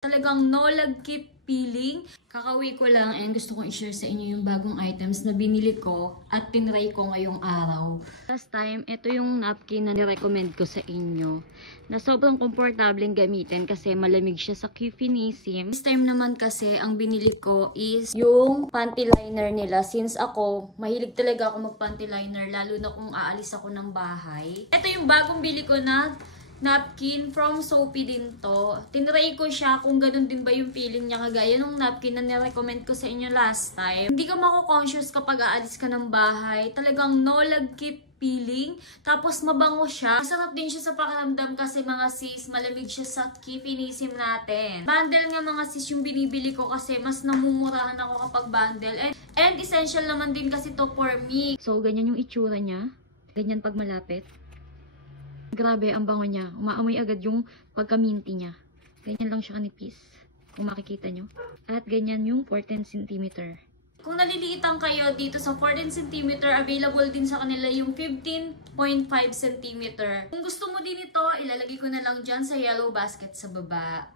Talagang no lagkit feeling. Kakauwi ko lang and gusto kong i-share sa inyo yung bagong items na binili ko at tinry ko ngayong araw. Last time, ito yung napkin na nirecommend ko sa inyo na sobrang komportableng gamitin kasi malamig siya sa Q-Finissim. This time naman kasi, ang binili ko is yung panty liner nila. Since ako, mahilig talaga ako mag-panty liner lalo na kung aalis ako ng bahay. Ito yung bagong bili ko na napkin from Sophie din to. Tinry ko siya kung ganun din ba yung feeling niya kagaya nung napkin na nirecommend ko sa inyo last time. Hindi ka mako-conscious kapag aalis ka ng bahay. Talagang no lagkit feeling. Tapos mabango siya. Masarap din siya sa pakiramdam kasi mga sis, malamig siya sa Q-Finissim natin. Bundle nga mga sis yung binibili ko kasi mas namumurahan ako kapag bundle. And essential naman din kasi to for me. So ganyan yung itsura niya. Ganyan pag malapit. Grabe, ang bango niya. Umaamoy agad yung pagka-minty niya. Ganyan lang siya kanipis. Kung makikita nyo. At ganyan yung 14 cm. Kung naliliitan kayo dito sa 14 cm, available din sa kanila yung 15.5 cm. Kung gusto mo din ito, ilalagay ko na lang dyan sa yellow basket sa baba.